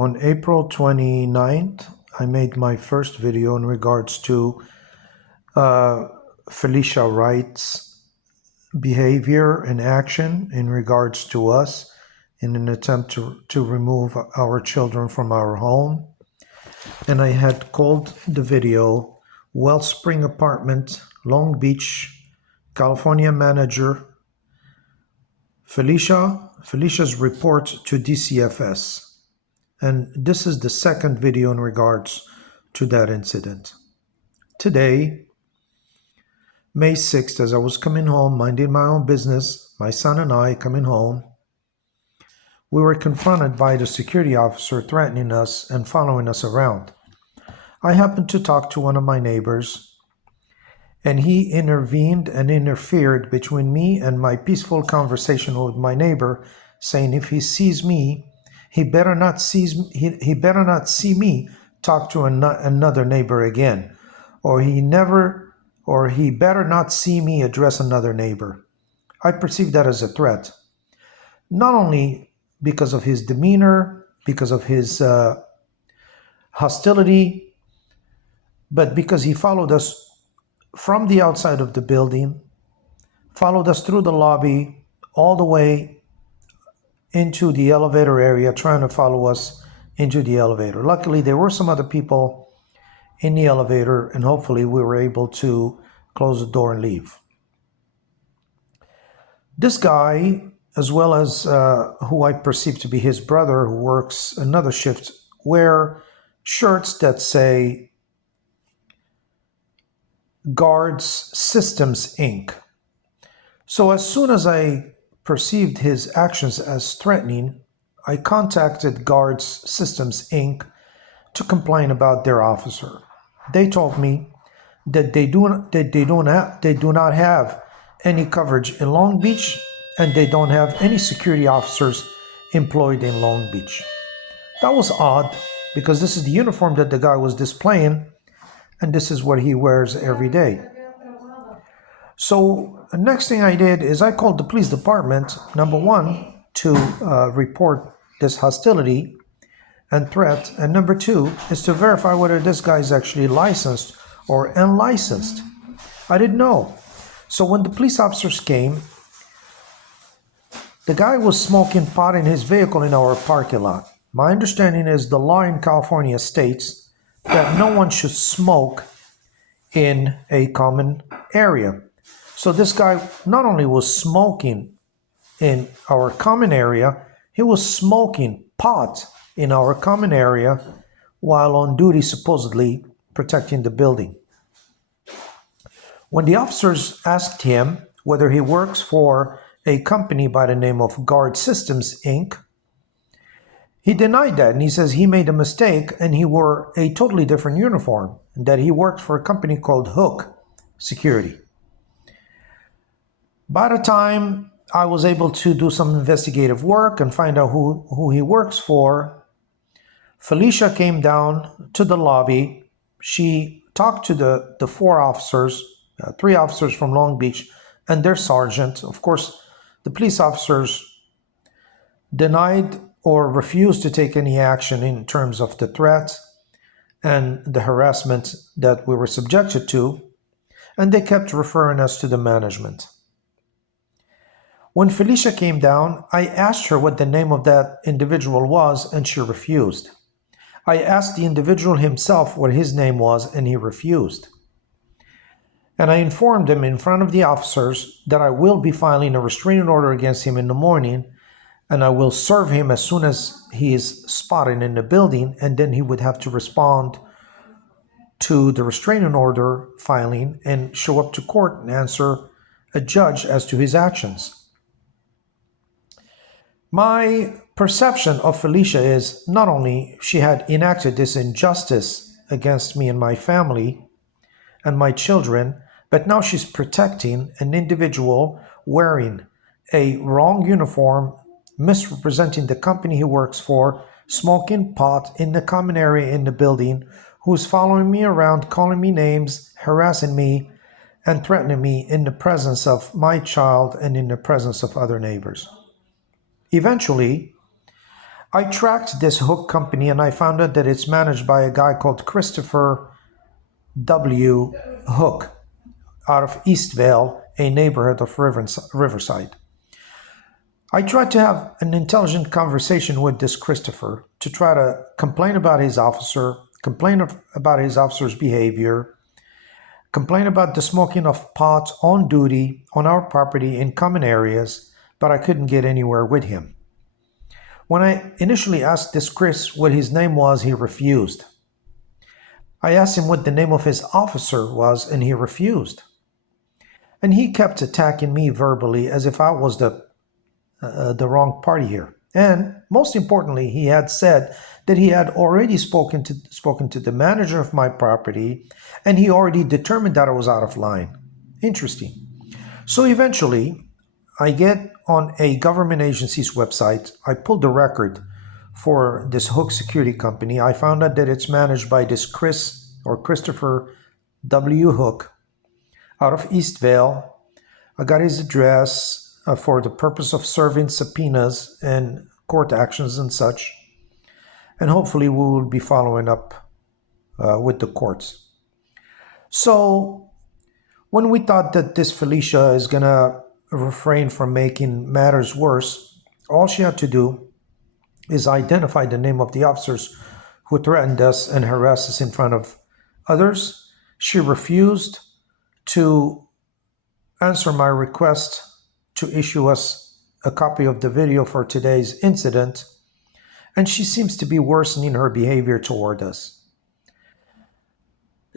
On April 29th, I made my first video in regards to Felicia Wright's behavior and action in regards to us in an attempt to remove our children from our home. And I had called the video Wellspring Apartment, Long Beach, California Manager Felicia's report to DCFS. And this is the second video in regards to that incident. Today, May 6th, as I was coming home, minding my own business, my son and I coming home, we were confronted by the security officer threatening us and following us around. I happened to talk to one of my neighbors, and he intervened and interfered between me and my peaceful conversation with my neighbor, saying if he sees me, he better not see me talk to another neighbor again, or he better not see me address another neighbor. I perceived that as a threat, not only because of his demeanor, because of his hostility, but because he followed us from the outside of the building, followed us through the lobby, all the way into the elevator area, trying to follow us into the elevator. Luckily, there were some other people in the elevator, and hopefully we were able to close the door and leave. This guy, as well as who I perceive to be his brother, who works another shift, wear shirts that say Guards Systems Inc. So as soon as I perceived his actions as threatening, I contacted Guards Systems Inc. to complain about their officer. They told me that they do not have any coverage in Long Beach, and they don't have any security officers employed in Long Beach. That was odd, because this is the uniform that the guy was displaying, and this is what he wears every day. So the next thing I did is I called the police department, number one, to report this hostility and threat, and number two is to verify whether this guy is actually licensed or unlicensed. I didn't know. So when the police officers came, the guy was smoking pot in his vehicle in our parking lot. My understanding is the law in California states that no one should smoke in a common area. So this guy not only was smoking in our common area, he was smoking pot in our common area while on duty, supposedly protecting the building. When the officers asked him whether he works for a company by the name of Guard Systems Inc., he denied that, and he says he made a mistake and he wore a totally different uniform, and that he worked for a company called Hook Security. By the time I was able to do some investigative work and find out who he works for, Felicia came down to the lobby. She talked to the four officers, three officers from Long Beach and their sergeant. Of course, the police officers denied or refused to take any action in terms of the threat and the harassment that we were subjected to, and they kept referring us to the management. When Felicia came down, I asked her what the name of that individual was, and she refused. I asked the individual himself what his name was, and he refused. And I informed him in front of the officers that I will be filing a restraining order against him in the morning, and I will serve him as soon as he is spotted in the building, and then he would have to respond to the restraining order filing and show up to court and answer a judge as to his actions. My perception of Felicia is not only she had enacted this injustice against me and my family and my children, but now she's protecting an individual wearing a wrong uniform, misrepresenting the company he works for, smoking pot in the common area in the building, who's following me around, calling me names, harassing me, and threatening me in the presence of my child and in the presence of other neighbors. Eventually, I tracked this hook company and I found out that it's managed by a guy called Christopher W. Hook out of Eastvale, a neighborhood of Riverside. I tried to have an intelligent conversation with this Christopher to try to complain about his officer, complain about his officer's behavior, complain about the smoking of pot on duty on our property in common areas, but I couldn't get anywhere with him. When I initially asked this Chris what his name was, he refused. I asked him what the name of his officer was, and he refused. And he kept attacking me verbally as if I was the wrong party here. And most importantly, he had said that he had already spoken to the manager of my property, and he already determined that I was out of line. Interesting. So eventually, I get on a government agency's website. I pulled the record for this Hook security company. I found out that it's managed by this Christopher W. Hook out of Eastvale. I got his address for the purpose of serving subpoenas and court actions and such. And hopefully we will be following up with the courts. So when we thought that this Felicia is going to refrain from making matters worse, all she had to do is identify the name of the officers who threatened us and harassed us in front of others. She refused to answer my request to issue us a copy of the video for today's incident, and she seems to be worsening her behavior toward us.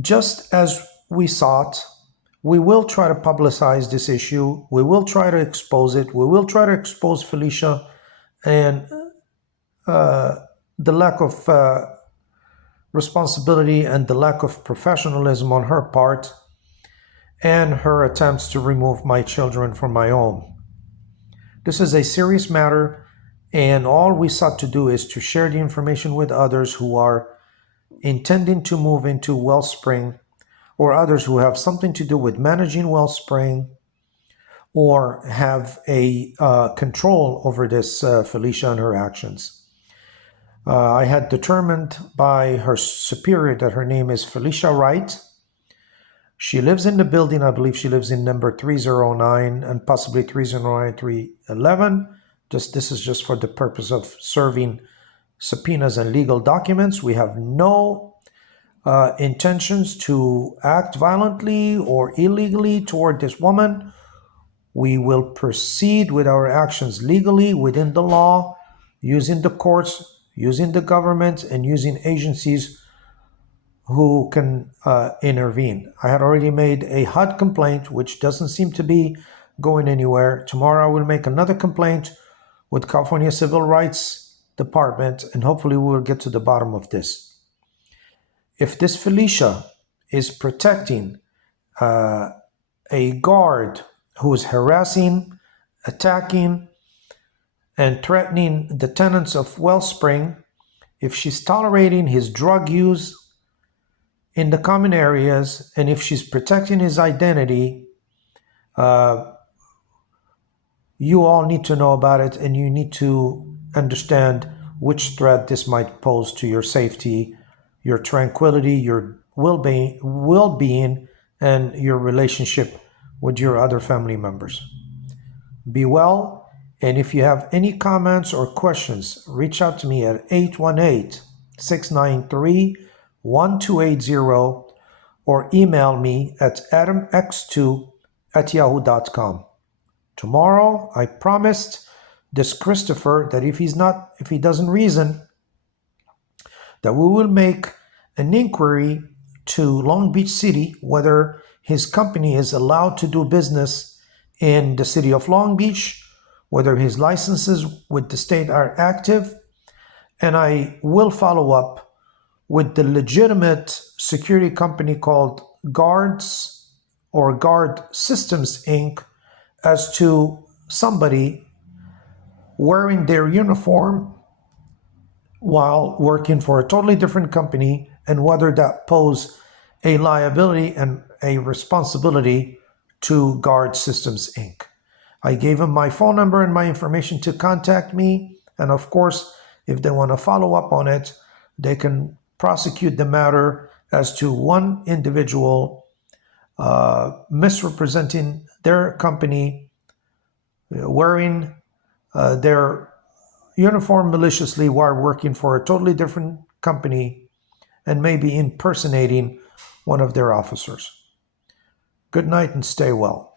Just as we sought, we will try to publicize this issue. We will try to expose it. We will try to expose Felicia and the lack of responsibility and the lack of professionalism on her part, and her attempts to remove my children from my home. This is a serious matter, and all we sought to do is to share the information with others who are intending to move into Wellspring, or others who have something to do with managing Wellspring, or have a control over this Felicia and her actions. I had determined by her superior that her name is Felicia Wright. She lives in the building. I believe she lives in number 309 and possibly 309, 311. This is just for the purpose of serving subpoenas and legal documents. We have no intentions to act violently or illegally toward this woman. We will proceed with our actions legally within the law, using the courts, using the government, and using agencies who can intervene. I had already made a HUD complaint, which doesn't seem to be going anywhere. Tomorrow I will make another complaint with California Civil Rights Department, and hopefully we will get to the bottom of this. If this Felicia is protecting a guard who is harassing, attacking, and threatening the tenants of Wellspring, if she's tolerating his drug use in the common areas, and if she's protecting his identity, you all need to know about it, and you need to understand which threat this might pose to your safety, your tranquility, your well-being, and your relationship with your other family members. Be well, and if you have any comments or questions, reach out to me at 818-693-1280 or email me at adamx2@yahoo.com. Tomorrow, I promised this Christopher that if he doesn't reason, that we will make an inquiry to Long Beach City whether his company is allowed to do business in the city of Long Beach, whether his licenses with the state are active, and I will follow up with the legitimate security company called Guards or Guard Systems Inc. as to somebody wearing their uniform while working for a totally different company, and whether that pose a liability and a responsibility to Guard Systems Inc. I gave him my phone number and my information to contact me, and of course, If they want to follow up on it, they can prosecute the matter as to one individual misrepresenting their company, wearing their uniform maliciously while working for a totally different company, and maybe impersonating one of their officers. Good night and stay well.